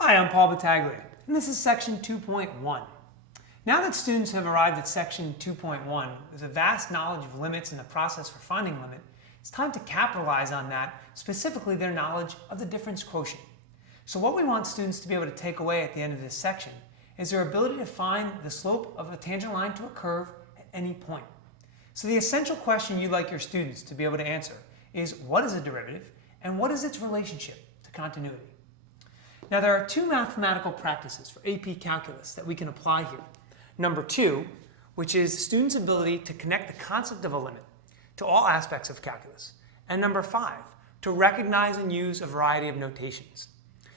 Hi, I'm Paul Battaglia, and this is section 2.1. Now that students have arrived at section 2.1 with a vast knowledge of limits and the process for finding a limit, it's time to capitalize on that, specifically their knowledge of the difference quotient. So what we want students to be able to take away at the end of this section is their ability to find the slope of a tangent line to a curve at any point. So the essential question you'd like your students to be able to answer is, what is a derivative and what is its relationship to continuity? Now there are two mathematical practices for AP Calculus that we can apply here. Number two, which is students' ability to connect the concept of a limit to all aspects of calculus. And number five, to recognize and use a variety of notations.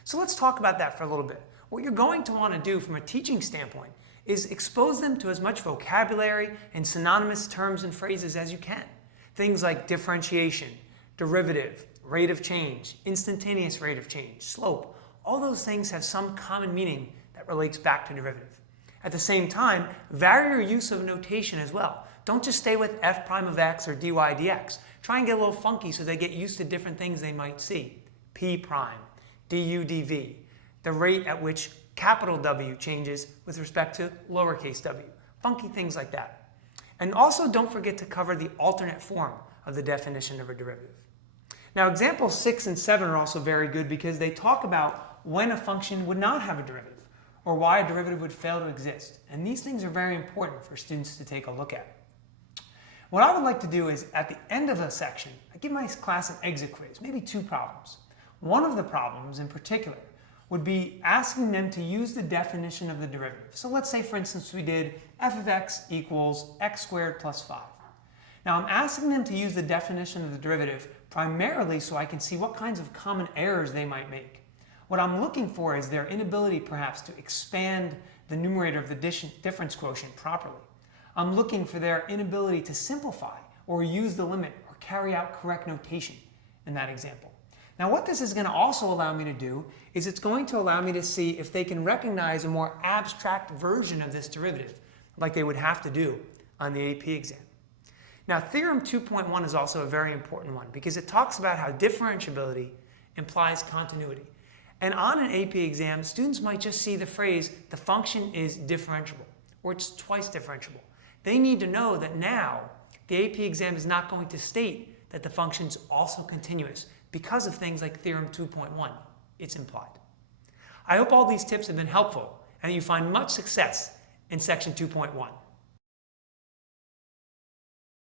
So let's talk about that for a little bit. What you're going to want to do from a teaching standpoint is expose them to as much vocabulary and synonymous terms and phrases as you can. Things like differentiation, derivative, rate of change, instantaneous rate of change, slope. All those things have some common meaning that relates back to derivative. At the same time, vary your use of notation as well. Don't just stay with f prime of x or dy dx. Try and get a little funky so they get used to different things they might see. P prime, du dv, the rate at which capital W changes with respect to lowercase w. Funky things like that. And also don't forget to cover the alternate form of the definition of a derivative. Now examples 6 and 7 are also very good because they talk about when a function would not have a derivative or why a derivative would fail to exist. And these things are very important for students to take a look at. What I would like to do is, at the end of a section, I give my class an exit quiz, maybe two problems. One of the problems in particular would be asking them to use the definition of the derivative. So let's say, for instance, we did f of x equals x squared plus 5. Now I'm asking them to use the definition of the derivative primarily so I can see what kinds of common errors they might make. What I'm looking for is their inability perhaps to expand the numerator of the difference quotient properly. I'm looking for their inability to simplify or use the limit or carry out correct notation in that example. Now what this is going to also allow me to do is it's going to allow me to see if they can recognize a more abstract version of this derivative, like they would have to do on the AP exam. Now theorem 2.1 is also a very important one because it talks about how differentiability implies continuity. And on an AP exam, students might just see the phrase, the function is differentiable, or it's twice differentiable. They need to know that now the AP exam is not going to state that the function is also continuous because of things like theorem 2.1. It's implied. I hope all these tips have been helpful and you find much success in section 2.1.